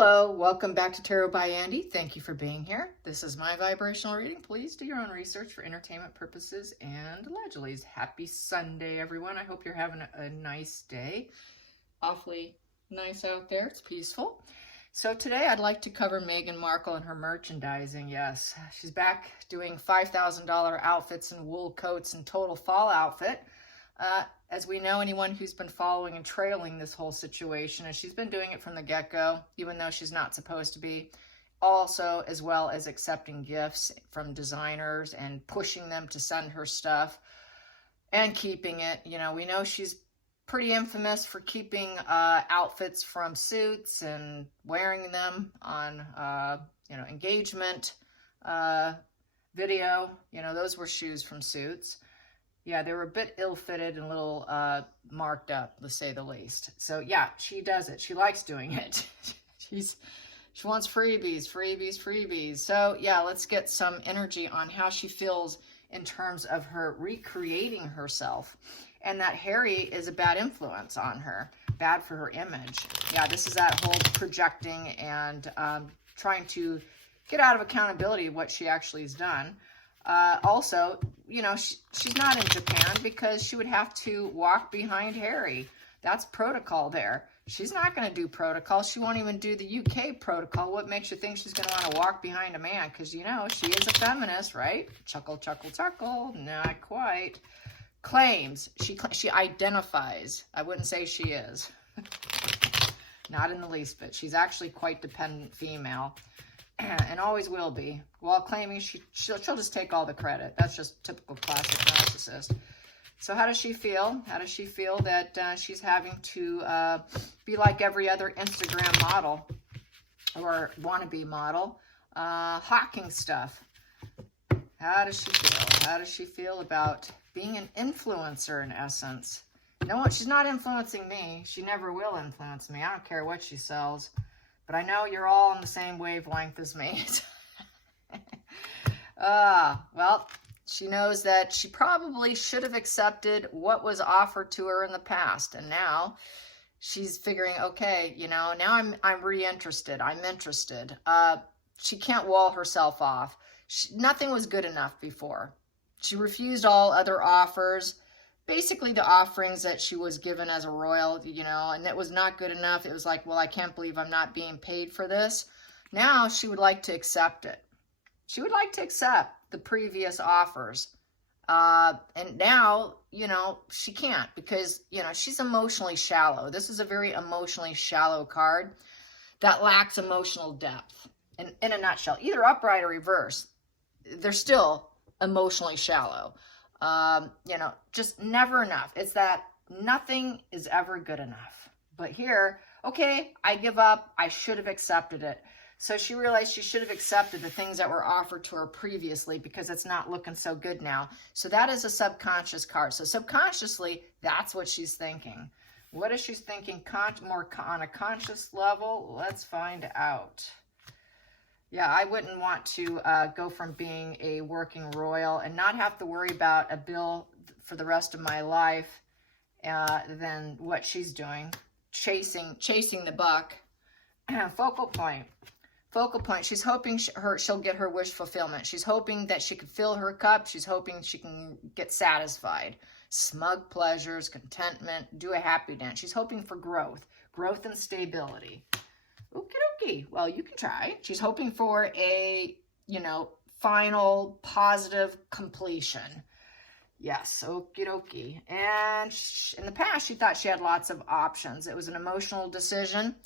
Hello, welcome back to Tarot by Andy. Thank you for being here. This is my vibrational reading. Please do your own research for entertainment purposes and allegedly. Happy Sunday, everyone. I hope you're having a nice day. Awfully nice out there. It's peaceful. So today I'd like to cover Meghan Markle and her merchandising. Yes, she's back doing $5,000 outfits and wool coats and total fall outfit. As we know, anyone who's been following and trailing this whole situation, and she's been doing it from the get-go, even though she's not supposed to be, also as well as accepting gifts from designers and pushing them to send her stuff and keeping it. You know, we know she's pretty infamous for keeping outfits from Suits and wearing them on, engagement video. You know, those were shoes from Suits. Yeah, they were a bit ill-fitted and a little marked up, to say the least. So yeah, she does it. She likes doing it. She wants freebies. So yeah, let's get some energy on how she feels in terms of her recreating herself. And that Harry is a bad influence on her, bad for her image. Yeah, this is that whole projecting and trying to get out of accountability of what she actually has done. Also, you know, she's not in Japan because she would have to walk behind Harry. That's protocol there. She's not going to do protocol. She won't even do the UK protocol. What makes you think she's going to want to walk behind a man? Because, you know, she is a feminist, right? Chuckle, chuckle, chuckle. Not quite. Claims. She identifies. I wouldn't say she is. Not in the least bit. She's actually quite dependent female. And always will be, while claiming she'll just take all the credit. That's just typical classic narcissist. So how does she feel? How does she feel that she's having to be like every other Instagram model or wannabe model, hawking stuff? How does she feel? How does she feel about being an influencer in essence? No, she's not influencing me. She never will influence me. I don't care what she sells. But I know you're all on the same wavelength as me. Well, she knows that she probably should have accepted what was offered to her in the past. And now she's figuring, okay, you know, now I'm re-interested. I'm interested. She can't wall herself off. Nothing was good enough before. She refused all other offers. Basically the offerings that she was given as a royal, you know, and it was not good enough. It was like, well, I can't believe I'm not being paid for this. Now she would like to accept it. She would like to accept the previous offers. And now, you know, she can't because, you know, she's emotionally shallow. This is a very emotionally shallow card that lacks emotional depth. And in a nutshell, either upright or reverse, they're still emotionally shallow. You know, just never enough. It's that nothing is ever good enough. But here, okay, I give up. I should have accepted it. So she realized she should have accepted the things that were offered to her previously because it's not looking so good now. So that is a subconscious card. So subconsciously, that's what she's thinking. What is she thinking more on a conscious level? Let's find out. Yeah, I wouldn't want to go from being a working royal and not have to worry about a bill for the rest of my life than what she's doing, chasing the buck. Focal point. She's hoping she'll get her wish fulfillment. She's hoping that she can fill her cup. She's hoping she can get satisfied. Smug pleasures, contentment, do a happy dance. She's hoping for growth and stability. Okie dokie. Well, you can try. She's hoping for a, you know, final positive completion. Yes, okie dokie. And in the past, she thought she had lots of options. It was an emotional decision.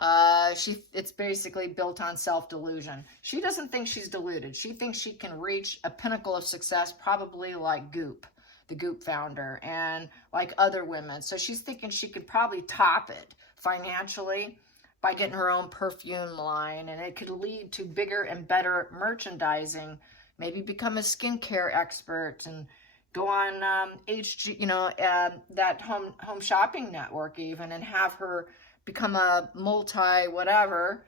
It's basically built on self-delusion. She doesn't think she's deluded. She thinks she can reach a pinnacle of success, probably like Goop, the Goop founder, and like other women. So she's thinking she could probably top it financially by getting her own perfume line, and it could lead to bigger and better merchandising, maybe become a skincare expert and go on HG, you know, that home shopping network even, and have her become a multi whatever.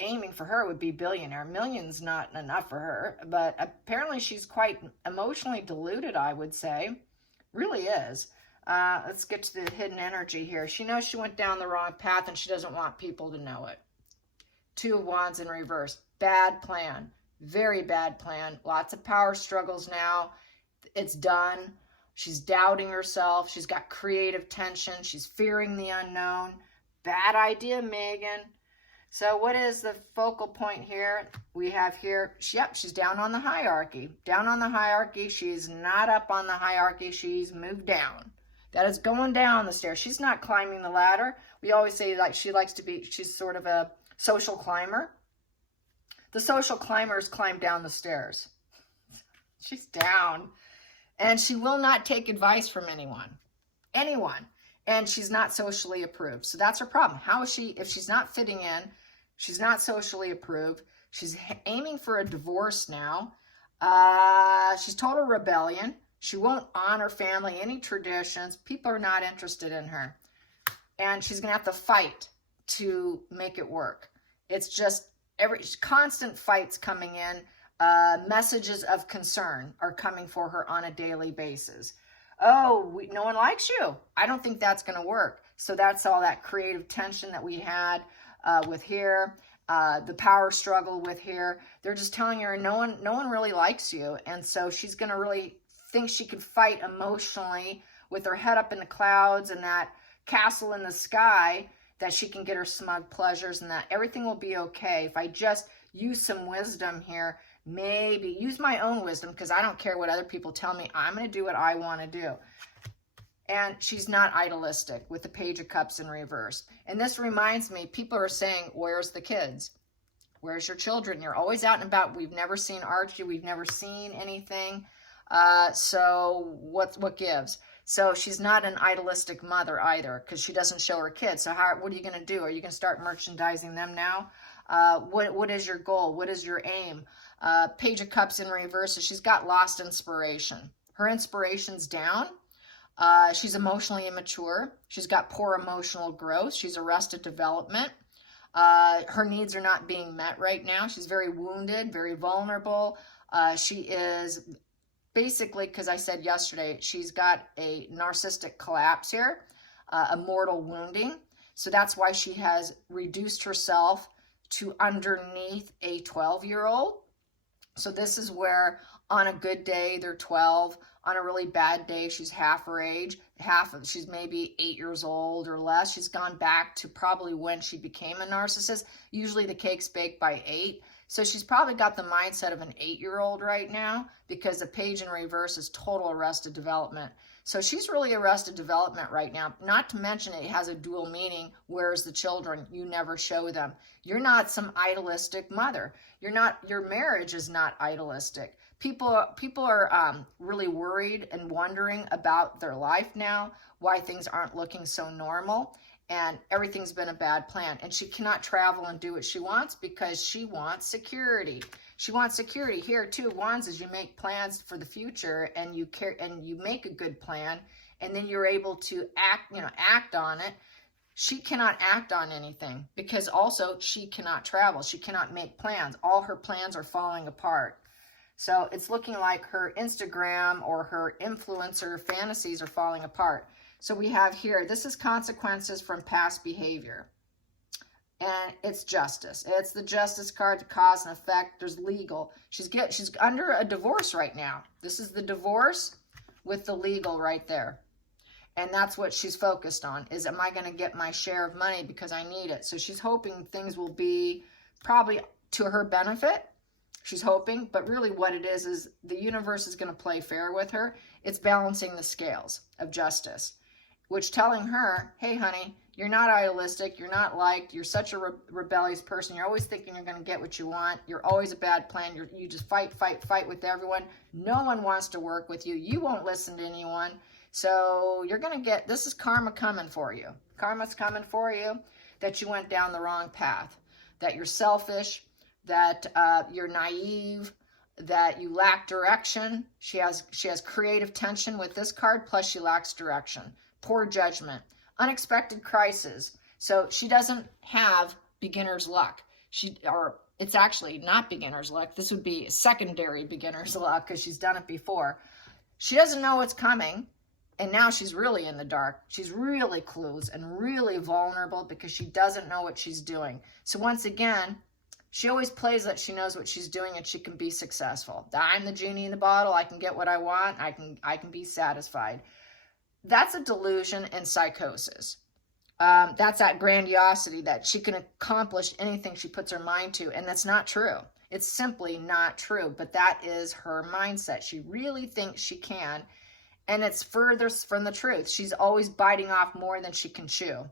Aiming for her would be billionaire. Millions not enough for her, but apparently she's quite emotionally deluded, I would say. Really is. Let's get to the hidden energy here. She knows she went down the wrong path and she doesn't want people to know it. Two of Wands in reverse. Bad plan. Very bad plan. Lots of power struggles now. It's done. She's doubting herself. She's got creative tension. She's fearing the unknown. Bad idea, Megan. So what is the focal point here? We have here, yep, she's down on the hierarchy. Down on the hierarchy. She's not up on the hierarchy. She's moved down. That is going down the stairs. She's not climbing the ladder. We always say like she likes to be, she's sort of a social climber. The social climbers climb down the stairs. She's down. And she will not take advice from anyone. Anyone. And she's not socially approved. So that's her problem. How is she, if she's not fitting in, she's not socially approved, she's aiming for a divorce now. She's total rebellion. She won't honor family, any traditions. People are not interested in her. And she's going to have to fight to make it work. It's just constant fights coming in. Messages of concern are coming for her on a daily basis. Oh, no one likes you. I don't think that's going to work. So that's all that creative tension that we had with here, the power struggle with here. They're just telling her no one really likes you. And so she's going to really think she could fight emotionally with her head up in the clouds and that castle in the sky, that she can get her smug pleasures and that everything will be okay. If I just use some wisdom here, maybe use my own wisdom, because I don't care what other people tell me. I'm going to do what I want to do. And she's not idealistic with the Page of Cups in reverse. And this reminds me, people are saying, where's the kids? Where's your children? You're always out and about. We've never seen Archie. We've never seen anything. So what gives? So she's not an idealistic mother either, because she doesn't show her kids. So what are you going to do? Are you going to start merchandising them now? What is your goal? What is your aim? Page of Cups in reverse. So she's got lost inspiration. Her inspiration's down. She's emotionally immature. She's got poor emotional growth. She's arrested development. Her needs are not being met right now. She's very wounded, very vulnerable. She is basically, because I said yesterday, she's got a narcissistic collapse here, a mortal wounding. So that's why she has reduced herself to underneath a 12-year-old. So this is where on a good day, they're 12. On a really bad day, she's half her age. She's maybe 8 years old or less. She's gone back to probably when she became a narcissist. Usually the cake's baked by 8. So she's probably got the mindset of an 8-year-old right now, because the Page in reverse is total arrested development. So she's really arrested development right now. Not to mention it has a dual meaning. Where's the children? You never show them. You're not some idealistic mother. Your marriage is not idealistic. People are really worried and wondering about their life now, why things aren't looking so normal, and everything's been a bad plan. And she cannot travel and do what she wants because she wants security. She wants security. Here, Two of Wands is you make plans for the future, and you make a good plan, and then you're able to act on it. She cannot act on anything because also she cannot travel. She cannot make plans. All her plans are falling apart. So it's looking like her Instagram or her influencer fantasies are falling apart. So we have here, this is consequences from past behavior. And it's justice. It's the justice card, the cause and effect. There's legal. She's under a divorce right now. This is the divorce with the legal right there. And that's what she's focused on, is am I going to get my share of money because I need it? So she's hoping things will be probably to her benefit. She's hoping, but really what it is the universe is going to play fair with her. It's balancing the scales of justice, which telling her, hey, honey, you're not idealistic. You're not liked. You're such a rebellious person. You're always thinking you're going to get what you want. You're always a bad plan. You just fight with everyone. No one wants to work with you. You won't listen to anyone. So you're going to get, this is karma coming for you. Karma's coming for you that you went down the wrong path, that you're selfish, that you're naive, that you lack direction. She has creative tension with this card, plus she lacks direction. Poor judgment, unexpected crisis. So she doesn't have beginner's luck. It's actually not beginner's luck. This would be secondary beginner's luck because she's done it before. She doesn't know what's coming. And now she's really in the dark. She's really clueless and really vulnerable because she doesn't know what she's doing. So once again, She always plays that she knows what she's doing and she can be successful. I'm the genie in the bottle. I can get what I want. I can be satisfied. That's a delusion and psychosis. That's that grandiosity that she can accomplish anything she puts her mind to. And that's not true. It's simply not true. But that is her mindset. She really thinks she can. And it's furthest from the truth. She's always biting off more than she can chew,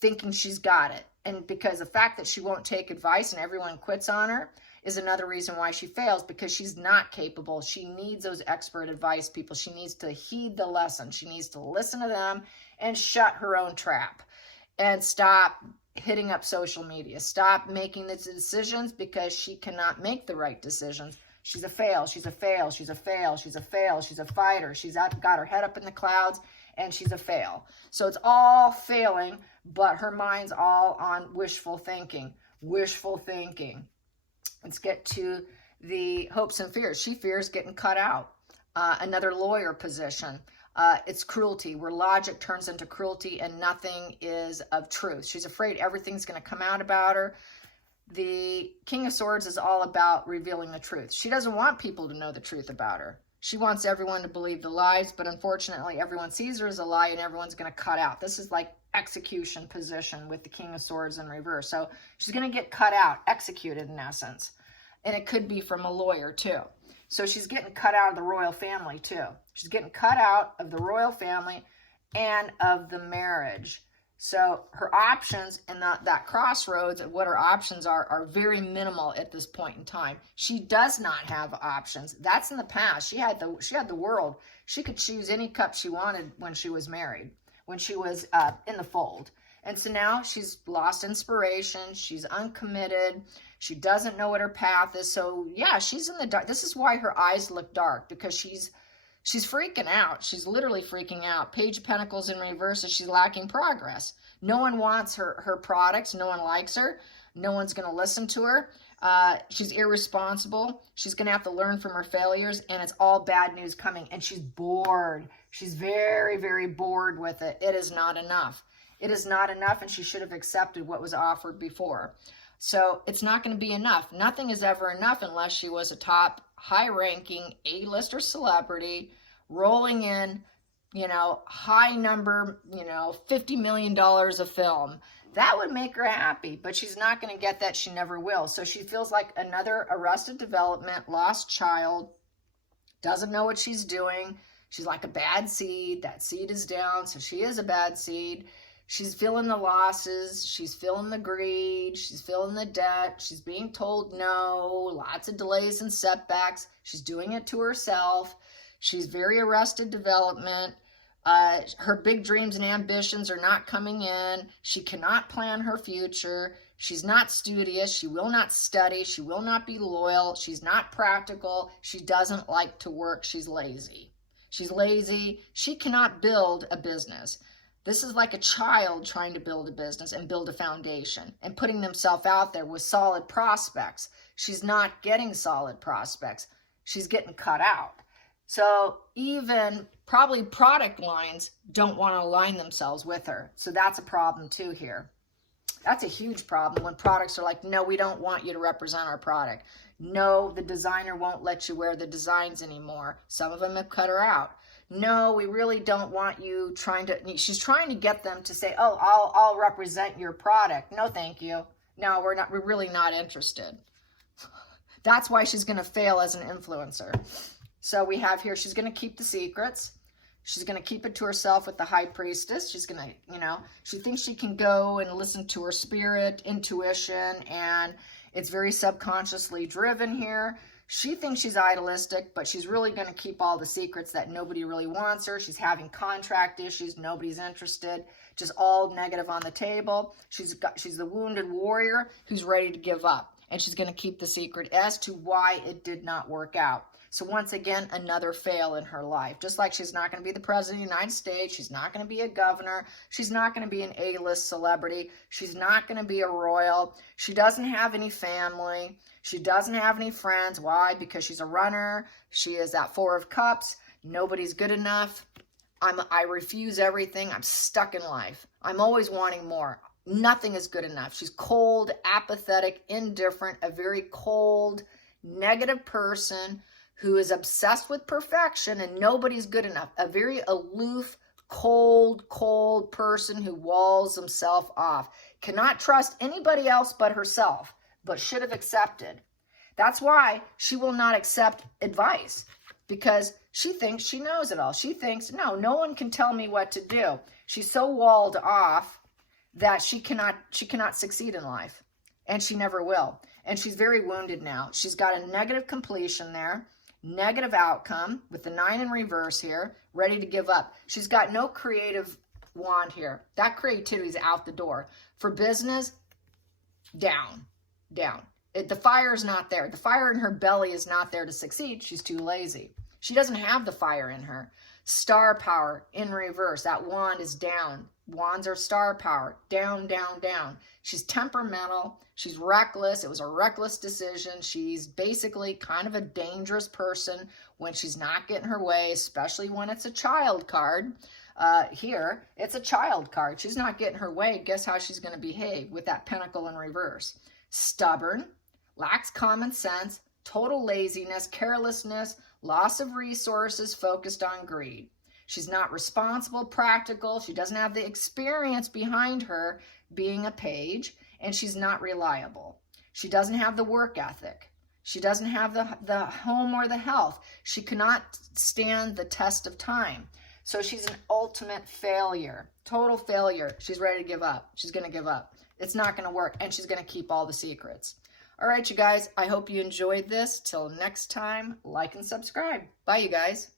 thinking she's got it. And because the fact that she won't take advice and everyone quits on her is another reason why she fails, because she's not capable. She needs those expert advice people. She needs to heed the lesson. She needs to listen to them and shut her own trap and stop hitting up social media. Stop making the decisions because she cannot make the right decisions. She's a fail. She's a fail. She's a fail. She's a fail. She's a fighter. She's got her head up in the clouds, and she's a fail. So it's all failing, but her mind's all on wishful thinking. Wishful thinking. Let's get to the hopes and fears. She fears getting cut out. Another lawyer position. It's cruelty, where logic turns into cruelty and nothing is of truth. She's afraid everything's going to come out about her. The King of Swords is all about revealing the truth. She doesn't want people to know the truth about her. She wants everyone to believe the lies, but unfortunately everyone sees her as a lie and everyone's going to cut out. This is like execution position with the King of Swords in reverse. So she's going to get cut out, executed in essence. And it could be from a lawyer too. So she's getting cut out of the royal family too. She's getting cut out of the royal family and of the marriage. So her options and that crossroads of what her options are very minimal at this point in time. She does not have options. That's in the past. She had the world. She could choose any cup she wanted when she was married, when she was in the fold. And so now she's lost inspiration. She's uncommitted. She doesn't know what her path is. So yeah, she's in the dark. This is why her eyes look dark, because she's freaking out. She's literally freaking out. Page of Pentacles in reverse, she's lacking progress. No one wants her products. No one likes her. No one's going to listen to her. She's irresponsible. She's going to have to learn from her failures, and it's all bad news coming. And she's bored. She's very, very bored with it. It is not enough. It is not enough, and she should have accepted what was offered before. So it's not going to be enough. Nothing is ever enough unless she was a top, high-ranking A-lister celebrity rolling in, high number, $50 million a film. That would make her happy, but she's not going to get that. She never will. So she feels like another arrested development, lost child, doesn't know what she's doing. She's like a bad seed. That seed is down, so she is a bad seed. She's feeling the losses. She's feeling the greed. She's feeling the debt. She's being told no. Lots of delays and setbacks. She's doing it to herself. She's very arrested development. Her big dreams and ambitions are not coming in. She cannot plan her future. She's not studious. She will not study. She will not be loyal. She's not practical. She doesn't like to work. She's lazy. She's lazy. She cannot build a business. This is like a child trying to build a business and build a foundation and putting themselves out there with solid prospects. She's not getting solid prospects. She's getting cut out. So even probably product lines don't want to align themselves with her. So that's a problem too here. That's a huge problem when products are like, no, we don't want you to represent our product. No, the designer won't let you wear the designs anymore. Some of them have cut her out. No, we really don't want you she's trying to get them to say, oh, I'll represent your product. No, thank you. No, we're really not interested. That's why she's going to fail as an influencer. So we have here, she's going to keep the secrets. She's going to keep it to herself with the high priestess. She's going to, she thinks she can go and listen to her spirit, intuition, and it's very subconsciously driven here. She thinks she's idealistic, but she's really going to keep all the secrets that nobody really wants her. She's having contract issues. Nobody's interested. Just all negative on the table. She's the wounded warrior who's ready to give up. And she's going to keep the secret as to why it did not work out. So once again, another fail in her life. Just like she's not going to be the president of the United States. She's not going to be a governor. She's not going to be an A-list celebrity. She's not going to be a royal. She doesn't have any family. She doesn't have any friends. Why? Because she's a runner. She is that Four of Cups. Nobody's good enough. I refuse everything. I'm stuck in life. I'm always wanting more. Nothing is good enough. She's cold, apathetic, indifferent, a very cold, negative person who is obsessed with perfection and nobody's good enough. A very aloof, cold person who walls himself off. Cannot trust anybody else but herself, but should have accepted. That's why she will not accept advice, because she thinks she knows it all. She thinks, no one can tell me what to do. She's so walled off that she cannot succeed in life, and she never will. And she's very wounded now. She's got a negative completion there, negative outcome with the 9 in reverse here, ready to give up. She's got no creative wand here. That creativity is out the door. For business, down. The fire is not there. The fire in her belly is not there to succeed. She's too lazy. She doesn't have the fire in her. Star power in reverse. That wand is down. Wands are star power. Down. She's temperamental. She's reckless. It was a reckless decision. She's basically kind of a dangerous person when she's not getting her way, especially when it's a child card. Here, it's a child card. She's not getting her way. Guess how she's going to behave with that pentacle in reverse? Stubborn, lacks common sense, total laziness, carelessness, loss of resources, focused on greed. She's not responsible, practical. She doesn't have the experience behind her being a page, and she's not reliable. She doesn't have the work ethic. She doesn't have the home or the health. She cannot stand the test of time. So she's an ultimate failure, total failure. She's ready to give up. She's going to give up. It's not going to work, and she's going to keep all the secrets. All right, you guys, I hope you enjoyed this. Till next time, like and subscribe. Bye, you guys.